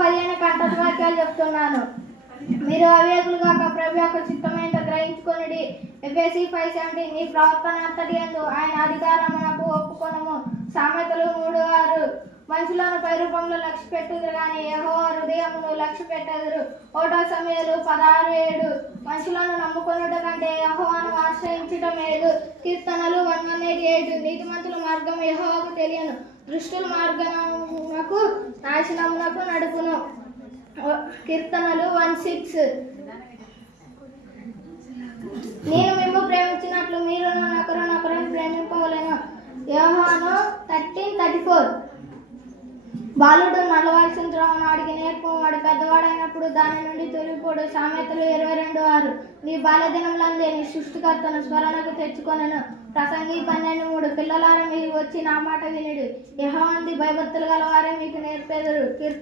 15 కంటత వాక్యాలు చెప్తున్నాను. మీరు అవివేకులు కాక ప్రభు యొక్క చిత్తమేంటో గ్రహించుకొనుడి. ఎఫెసీ 5:17 నీ ప్రవర్తన అంతటి యందు ఆయన అధికారమునకు ఒప్పుకొనుము. సామెతలు 3:6 మనుషులను పై రూపంలో లక్ష్య పెట్టుదురు కానీ యెహోవా హృదయమును లక్ష్య పెట్టెదరు. 1 సమూయేలు 16:7 మనుషులను నమ్ముకొనుట కంటే యెహోవాను ఆశ్రయించుట మేలు. కీర్తనలు 118 నీతిమంతుల మార్గం యెహోవాకు తెలియను, దుష్టుల మార్గమునకు నాశనమునకు నడుపును. కీర్తనలు 1:6 నేను మిమ్ము ప్రేమించినట్లు మీరు ఒకరినొకరు ప్రేమింపవలెను. యోహాను 13:34 బాలుడు నడవలసిన త్రోవను వాడికి నేర్పుము, వాడు పెద్దవాడైనప్పుడు దాని నుండి తొలగిపోడు. సామెతలు 22:6 నీ బాల్యదినములందే నీ సృష్టికర్తను స్మరణకు తెచ్చుకొనెను. ప్రసంగి 12:3 పిల్లలారా మీరు వచ్చి నా మాట వినుడి, యెహోవాయందు భయభక్తులు గలవారే మీకు నేర్పెదరు.